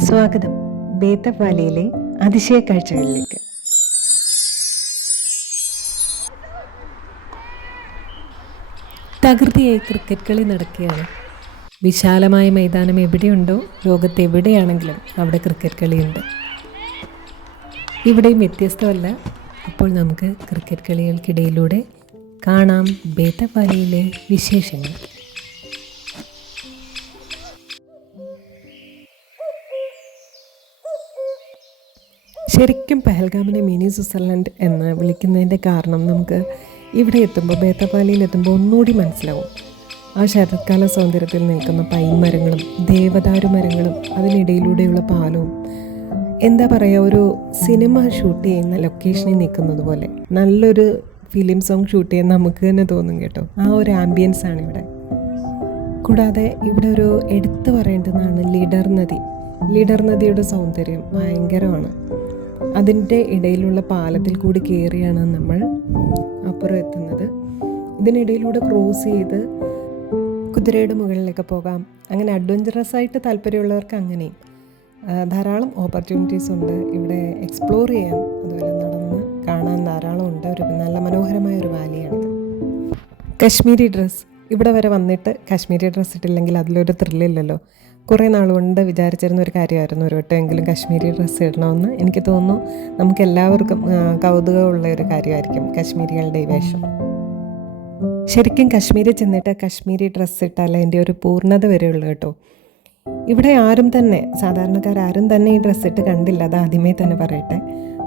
സ്വാഗതം ബേത്തബ് വാലിയിലെ അതിശയ കാഴ്ചകളിലേക്ക്. തകൃതിയായി ക്രിക്കറ്റ് കളി നടക്കുകയാണ്. വിശാലമായ മൈതാനം എവിടെയുണ്ടോ, ലോകത്ത് എവിടെയാണെങ്കിലും അവിടെ ക്രിക്കറ്റ് കളിയുണ്ട്. ഇവിടെയും വ്യത്യസ്തമല്ല. അപ്പോൾ നമുക്ക് ക്രിക്കറ്റ് കളികൾക്കിടയിലൂടെ കാണാം ബേത്തബ് വാലിയിലെ വിശേഷങ്ങൾ. ശരിക്കും പഹൽഗാമിനെ മിനി സ്വിറ്റ്സർലൻഡ് എന്ന് വിളിക്കുന്നതിൻ്റെ കാരണം നമുക്ക് ഇവിടെ എത്തുമ്പോൾ, ബേത്തബ് വാലിയിൽ എത്തുമ്പോൾ ഒന്നുകൂടി മനസ്സിലാവും. ആ ശരത്കാല സൗന്ദര്യത്തിൽ നിൽക്കുന്ന പൈൻ മരങ്ങളും ദേവദാരു മരങ്ങളും അതിനിടയിലൂടെയുള്ള പാലവും, എന്താ പറയുക, ഒരു സിനിമ ഷൂട്ട് ചെയ്യുന്ന ലൊക്കേഷനിൽ നിൽക്കുന്നത് പോലെ നല്ലൊരു ഫിലിം സോങ് ഷൂട്ട് ചെയ്യാൻ നമുക്ക് തന്നെ തോന്നും കേട്ടോ. ആ ഒരു ആംബിയൻസ് ആണ് ഇവിടെ. കൂടാതെ ഇവിടെ ഒരു എടുത്തു പറയേണ്ടതാണ് ലിഡർ നദി. ലിഡർ നദിയുടെ സൗന്ദര്യം ഭയങ്കരമാണ്. അതിൻ്റെ ഇടയിലുള്ള പാലത്തിൽ കൂടി കയറിയാണ് നമ്മൾ അപ്പുറം എത്തുന്നത്. ഇതിനിടയിലൂടെ ക്രോസ് ചെയ്ത് കുതിരയുടെ മുകളിലേക്ക് പോകാം. അങ്ങനെ അഡ്വഞ്ചറസ് ആയിട്ട് താല്പര്യമുള്ളവർക്ക് അങ്ങനെയും ധാരാളം ഓപ്പർച്യൂണിറ്റീസ് ഉണ്ട് ഇവിടെ എക്സ്പ്ലോർ ചെയ്യാൻ. അതുപോലെ നടന്ന് കാണാൻ ധാരാളം ഉണ്ട്. ഒരു നല്ല മനോഹരമായ ഒരു വാലിയാണിത്. കശ്മീരി ഡ്രസ്സ്, ഇവിടെ വരെ വന്നിട്ട് കശ്മീരി ഡ്രസ്സ് ഇട്ടില്ലെങ്കിൽ അതിലൊരു ത്രില്ലില്ലല്ലോ. കുറേ നാളുകൊണ്ട് വിചാരിച്ചിരുന്ന ഒരു കാര്യമായിരുന്നു ഒരു വട്ടമെങ്കിലും കശ്മീരി ഡ്രസ്സ് ഇടണമെന്ന്. എനിക്ക് തോന്നുന്നു നമുക്കെല്ലാവർക്കും കൗതുകമുള്ള ഒരു കാര്യമായിരിക്കും കശ്മീരികളുടെ ഈ വേഷം. ശരിക്കും കശ്മീരിൽ ചെന്നിട്ട് കശ്മീരി ഡ്രസ്സ് ഇട്ടാൽ അതിൻ്റെ ഒരു പൂർണ്ണത വരെയുള്ളൂ കേട്ടോ. ഇവിടെ ആരും തന്നെ, സാധാരണക്കാരും തന്നെ ഈ ഡ്രസ്സ് ഇട്ട് കണ്ടില്ല. അത് ആദ്യമേ തന്നെ പറയട്ടെ.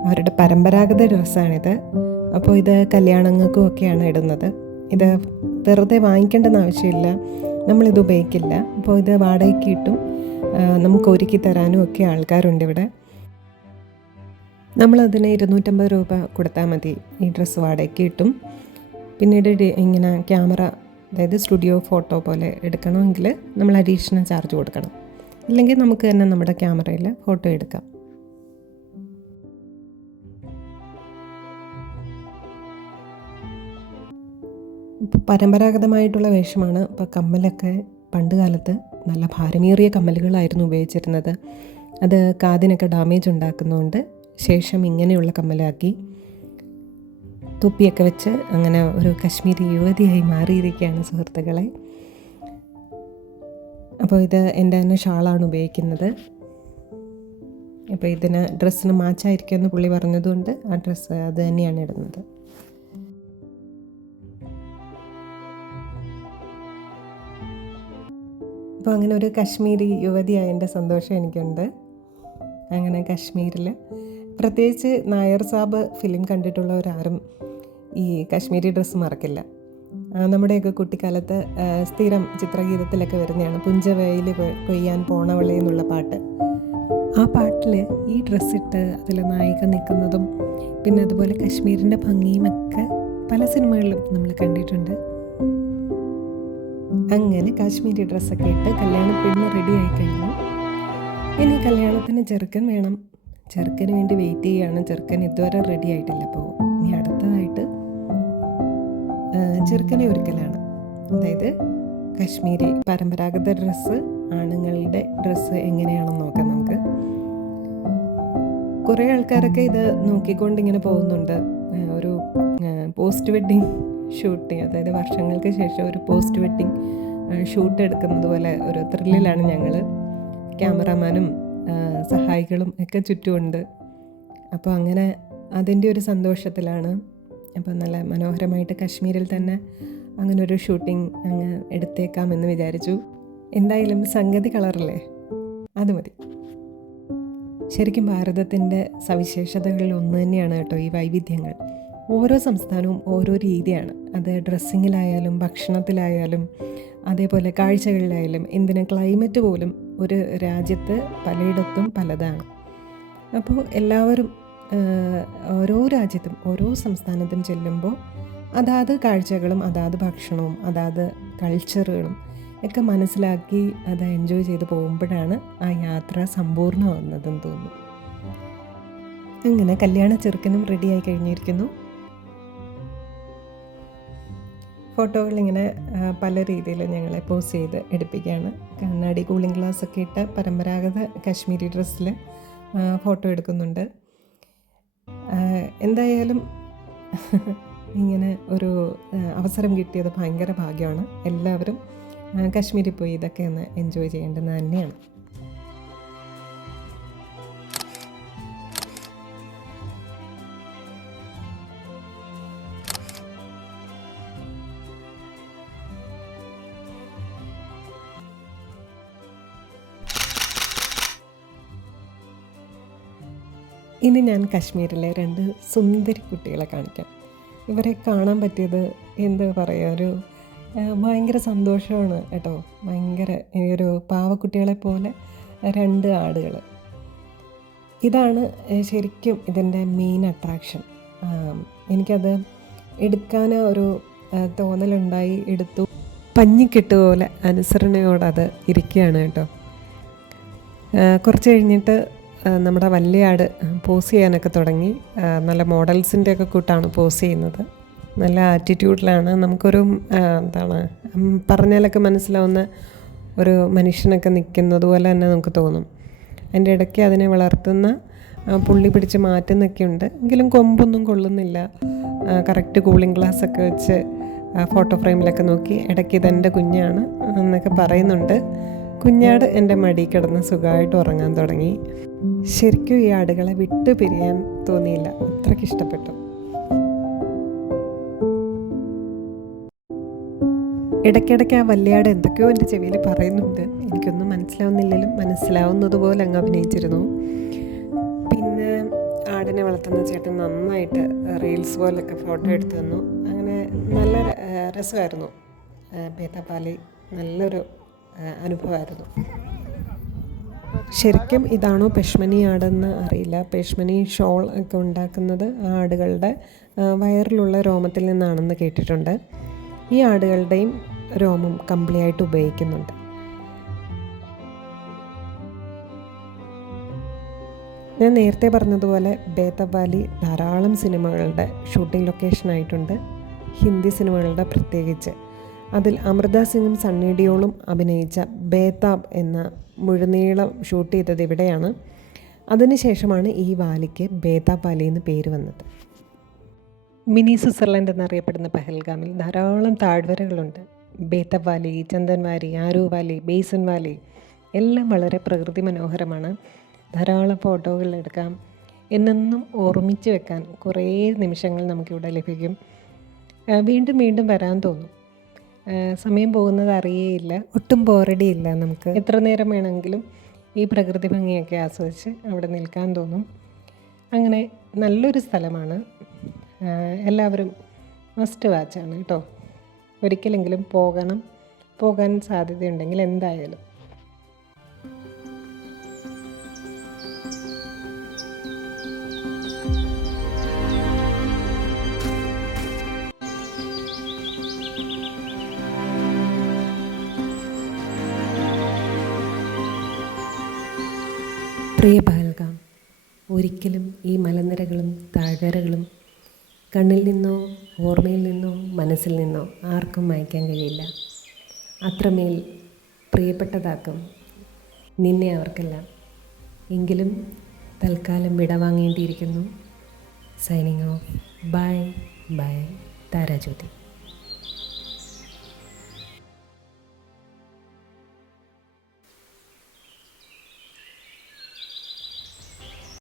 അവരുടെ പരമ്പരാഗത ഡ്രസ്സാണിത്. അപ്പോൾ ഇത് കല്യാണങ്ങൾക്കും ഒക്കെയാണ് ഇടുന്നത്. ഇത് വെറുതെ വാങ്ങിക്കേണ്ടെന്ന് ആവശ്യമില്ല. നമ്മളിത് ഉപയോഗിക്കില്ല. അപ്പോൾ ഇത് വാടകയ്ക്ക് കിട്ടും. നമുക്ക് ഒരുക്കി തരാനും ഒക്കെ ആൾക്കാരുണ്ട് ഇവിടെ. നമ്മളതിന് 250 രൂപ കൊടുത്താൽ മതി. ഈ ഡ്രസ്സ് വാടകയ്ക്ക് കിട്ടും. പിന്നീട് ഇങ്ങനെ ക്യാമറ, അതായത് സ്റ്റുഡിയോ ഫോട്ടോ പോലെ എടുക്കണമെങ്കിൽ നമ്മൾ അഡീഷണൽ ചാർജ് കൊടുക്കണം. ഇല്ലെങ്കിൽ നമുക്ക് തന്നെ നമ്മുടെ ക്യാമറയിൽ ഫോട്ടോ എടുക്കാം. ഇപ്പോൾ പരമ്പരാഗതമായിട്ടുള്ള വേഷമാണ്. ഇപ്പോൾ കമ്മലൊക്കെ പണ്ട് കാലത്ത് നല്ല ഭാരമേറിയ കമ്മലുകളായിരുന്നു ഉപയോഗിച്ചിരുന്നത്. അത് കാതിനൊക്കെ ഡാമേജ് ഉണ്ടാക്കുന്നതുകൊണ്ട് ശേഷം ഇങ്ങനെയുള്ള കമ്മലാക്കി തൊപ്പിയൊക്കെ വെച്ച് അങ്ങനെ ഒരു കശ്മീരി യുവതിയായി മാറിയിരിക്കുകയാണ് സുഹൃത്തുക്കളെ. അപ്പോൾ ഇത് എൻ്റെ തന്നെ ഷാളാണ് ഉപയോഗിക്കുന്നത്. അപ്പോൾ ഇതിന് ഡ്രസ്സിന് മാച്ചായിരിക്കുമെന്ന് പുള്ളി പറഞ്ഞതുകൊണ്ട് ആ ഡ്രസ്സ് അത് തന്നെയാണ് ഇടുന്നത്. അപ്പോൾ അങ്ങനെ ഒരു കശ്മീരി യുവതിയായതിൻ്റെ സന്തോഷം എനിക്കുണ്ട്. അങ്ങനെ കശ്മീരിൽ പ്രത്യേകിച്ച് നായർ സാബ് ഫിലിം കണ്ടിട്ടുള്ളവരാരും ഈ കശ്മീരി ഡ്രസ്സ് മറക്കില്ല. നമ്മുടെയൊക്കെ കുട്ടിക്കാലത്ത് സ്ഥിരം ചിത്രഗീതത്തിലൊക്കെ വരുന്നതാണ് പുഞ്ചവെയിൽ കൊയ്യാൻ പോണവളെ എന്നുള്ള പാട്ട്. ആ പാട്ടിൽ ഈ ഡ്രസ്സിട്ട് അതിൽ നായിക നിൽക്കുന്നതും പിന്നെ അതുപോലെ കശ്മീരിൻ്റെ ഭംഗിയുമൊക്കെ പല സിനിമകളിലും നമ്മൾ കണ്ടിട്ടുണ്ട്. അങ്ങനെ കാശ്മീരി ഡ്രസ്സൊക്കെ ഇട്ട് കല്യാണ പെണ്ണ് റെഡി ആയി കഴിഞ്ഞു. ഇനി കല്യാണത്തിന് ചെറുക്കൻ വേണം. ചെറുക്കന് വേണ്ടി വെയിറ്റ് ചെയ്യുകയാണ്. ചെറുക്കൻ ഇതുവരെ റെഡി ആയിട്ടില്ല. അപ്പോൾ ഇനി അടുത്തതായിട്ട് ചെറുക്കനെ ഒരുക്കലാണ്. അതായത് കശ്മീരി പരമ്പരാഗത ഡ്രസ്സ്, ആണുങ്ങളുടെ ഡ്രസ്സ് എങ്ങനെയാണെന്ന് നോക്കാം നമുക്ക്. കുറേ ആൾക്കാരൊക്കെ ഇത് നോക്കിക്കൊണ്ട് ഇങ്ങനെ പോകുന്നുണ്ട്. ഒരു പോസ്റ്റ് വെഡ്ഡിങ് ഷൂട്ടിങ്, അതായത് വർഷങ്ങൾക്ക് ശേഷം ഒരു പോസ്റ്റ് വെഡ്ഡിങ് ഷൂട്ട് എടുക്കുന്നത് പോലെ ഒരു ത്രില്ലിലാണ് ഞങ്ങൾ. ക്യാമറാമാനും സഹായികളും ഒക്കെ ചുറ്റുമുണ്ട്. അപ്പോൾ അങ്ങനെ അതിൻ്റെ ഒരു സന്തോഷത്തിലാണ്. അപ്പോൾ നല്ല മനോഹരമായിട്ട് കശ്മീരിൽ തന്നെ അങ്ങനെ ഒരു ഷൂട്ടിംഗ് അങ്ങ് എടുത്തേക്കാമെന്ന് വിചാരിച്ചു. എന്തായാലും സംഗതി കളറല്ലേ, അത് മതി. ശരിക്കും ഭാരതത്തിൻ്റെ സവിശേഷതകളിൽ ഒന്ന് തന്നെയാണ് കേട്ടോ ഈ വൈവിധ്യങ്ങൾ. ഓരോ സംസ്ഥാനവും ഓരോ രീതിയാണ്. അത് ഡ്രസ്സിങ്ങിലായാലും ഭക്ഷണത്തിലായാലും അതേപോലെ കാഴ്ചകളിലായാലും എന്തിന് ക്ലൈമറ്റ് പോലും ഒരു രാജ്യത്ത് പലയിടത്തും പലതാണ്. അപ്പോൾ എല്ലാവരും ഓരോ രാജ്യത്തും ഓരോ സംസ്ഥാനത്തും ചെല്ലുമ്പോൾ അതാത് കാഴ്ചകളും അതാത് ഭക്ഷണവും അതാത് കൾച്ചറുകളും ഒക്കെ മനസ്സിലാക്കി അത് എൻജോയ് ചെയ്ത് പോകുമ്പോഴാണ് ആ യാത്ര സമ്പൂർണ്ണമാകുന്നതെന്ന് തോന്നുന്നു. അങ്ങനെ കല്യാണ ചെറുക്കനും റെഡിയായി കഴിഞ്ഞിരിക്കുന്നു. ഫോട്ടോകളിങ്ങനെ പല രീതിയിൽ ഞങ്ങളെ പോസ് ചെയ്ത് എടുപ്പിക്കുകയാണ്. കണ്ണാടി കൂളിംഗ് ഗ്ലാസ് ഒക്കെ ഇട്ട് പരമ്പരാഗത കാശ്മീരി ഡ്രസ്സിൽ ഫോട്ടോ എടുക്കുന്നുണ്ട്. എന്തായാലും ഇങ്ങനെ ഒരു അവസരം കിട്ടിയത് ഭയങ്കര ഭാഗ്യമാണ്. എല്ലാവരും കാശ്മീരിൽ പോയി ഇതൊക്കെ ഒന്ന് എൻജോയ് ചെയ്യേണ്ടത് തന്നെയാണ്. ഇനി ഞാൻ കാശ്മീരിലെ 2 സുന്ദരി കുട്ടികളെ കാണിക്കാം. ഇവരെ കാണാൻ പറ്റിയത് എന്താ പറയുക, ഒരു ഭയങ്കര സന്തോഷമാണ് കേട്ടോ. ഭയങ്കര ഒരു പാവക്കുട്ടികളെ പോലെ 2 ആടുകൾ. ഇതാണ് ശരിക്കും ഇതിൻ്റെ മെയിൻ അട്രാക്ഷൻ. എനിക്കത് എടുക്കാൻ ഒരു തോന്നലുണ്ടായി, എടുത്തു. പഞ്ഞിക്കെട്ട് പോലെ അനുസരണയോടത് ഇരിക്കുകയാണ് കേട്ടോ. കുറച്ച് കഴിഞ്ഞിട്ട് നമ്മുടെ വലിയ ആട് പോസ് ചെയ്യാനൊക്കെ തുടങ്ങി. നല്ല മോഡൽസിൻ്റെയൊക്കെ കൂട്ടാണ് പോസ് ചെയ്യുന്നത്. നല്ല ആറ്റിറ്റ്യൂഡിലാണ്. നമുക്കൊരു എന്താണ് പറഞ്ഞാലൊക്കെ മനസ്സിലാവുന്ന ഒരു മനുഷ്യനൊക്കെ നിൽക്കുന്നത് പോലെ തന്നെ നമുക്ക് തോന്നും. അതിൻ്റെ ഇടയ്ക്ക് അതിനെ വളർത്തുന്ന പുള്ളി പിടിച്ച് മാറ്റുന്നൊക്കെ ഉണ്ട്. എങ്കിലും കൊമ്പൊന്നും കൊള്ളുന്നില്ല. കറക്റ്റ് കൂളിംഗ് ഗ്ലാസ്സൊക്കെ വെച്ച് ഫോട്ടോ ഫ്രെയിമിലൊക്കെ നോക്കി ഇടയ്ക്ക് ഇതെൻ്റെ കുഞ്ഞാണ് എന്നൊക്കെ പറയുന്നുണ്ട്. കുഞ്ഞാട് എൻ്റെ മടിയിൽ കിടന്ന് സുഖമായിട്ട് ഉറങ്ങാൻ തുടങ്ങി. ശരിക്കും ഈ ആടുകളെ വിട്ടു പിരിയാൻ തോന്നിയില്ല, അത്രയ്ക്ക് ഇഷ്ടപ്പെട്ടു. ഇടയ്ക്കിടയ്ക്ക് ആ വല്യാട് എന്തൊക്കെയോ എൻ്റെ ചെവിയിൽ പറയുന്നുണ്ട്. എനിക്കൊന്നും മനസ്സിലാവുന്നില്ലെങ്കിലും മനസ്സിലാവുന്നത് പോലെ അങ്ങ് അഭിനയിച്ചിരുന്നു. പിന്നെ ആടിനെ വളർത്തുന്ന ചേട്ടൻ നന്നായിട്ട് റീൽസ് പോലൊക്കെ ഫോട്ടോ എടുത്തു തന്നു. അങ്ങനെ നല്ല രസമായിരുന്നു. ബേതാപാലി നല്ലൊരു അനുഭവമായിരുന്നു. ശരിക്കും ഇതാണോ പെഷ്മനി ആടെന്ന് അറിയില്ല. പെഷ്മനി ഷോൾ ഒക്കെ ഉണ്ടാക്കുന്നത് ആടുകളുടെ വയറിലുള്ള രോമത്തിൽ നിന്നാണെന്ന് കേട്ടിട്ടുണ്ട്. ഈ ആടുകളുടെയും രോമം കമ്പിളിയായിട്ട് ഉപയോഗിക്കുന്നുണ്ട്. ഞാൻ നേരത്തെ പറഞ്ഞതുപോലെ ബേതാപാലി ധാരാളം സിനിമകളുടെ ഷൂട്ടിംഗ് ലൊക്കേഷനായിട്ടുണ്ട്. ഹിന്ദി സിനിമകളുടെ പ്രത്യേകിച്ച്. അതിൽ അമൃത സിംഗും സണ്ണി ഡിയോളും അഭിനയിച്ച ബേതാബ് എന്ന മുഴുനീളം ഷൂട്ട് ചെയ്തത് ഇവിടെയാണ്. അതിനുശേഷമാണ് ഈ വാലിക്ക് ബേതാപാലി എന്ന് പേര് വന്നത്. മിനി സ്വിറ്റ്സർലൻഡ് എന്നറിയപ്പെടുന്ന പഹൽഗാമിൽ ധാരാളം താഴ്വരകളുണ്ട്. Betaab valley, Chandan valley, Aru valley, Baisaran valley എല്ലാം വളരെ പ്രകൃതി മനോഹരമാണ്. ധാരാളം ഫോട്ടോകൾ എടുക്കാം. എന്നെന്നും ഓർമ്മിച്ച് വെക്കാൻ കുറേ നിമിഷങ്ങൾ നമുക്കിവിടെ ലഭിക്കും. വീണ്ടും വീണ്ടും വരാൻ തോന്നും. സമയം പോകുന്നത് അറിയേയില്ല. ഒട്ടും ബോറടിയില്ല. നമുക്ക് എത്ര നേരം വേണമെങ്കിലും ഈ പ്രകൃതി ഭംഗിയൊക്കെ ആസ്വദിച്ച് അവിടെ നിൽക്കാൻ തോന്നും. അങ്ങനെ നല്ലൊരു സ്ഥലമാണ്. എല്ലാവരും മസ്റ്റ് വാച്ചാണ് കേട്ടോ. ഒരിക്കലെങ്കിലും പോകാൻ സാധ്യതയുണ്ടെങ്കിൽ എന്തായാലും. പ്രിയ പഹൽഗാം, ഒരിക്കലും ഈ മലനിരകളും താഴ്വരകളും കണ്ണിൽ നിന്നോ ഓർമ്മയിൽ നിന്നോ മനസ്സിൽ നിന്നോ ആർക്കും മായ്ക്കാൻ കഴിയില്ല. അത്രമേൽ പ്രിയപ്പെട്ടതാക്കും നിന്നെ അവർക്കെല്ലാം. എങ്കിലും തൽക്കാലം വിടവാങ്ങേണ്ടിയിരിക്കുന്നു. Signing off. Bye bye. താരാജ്യോതി.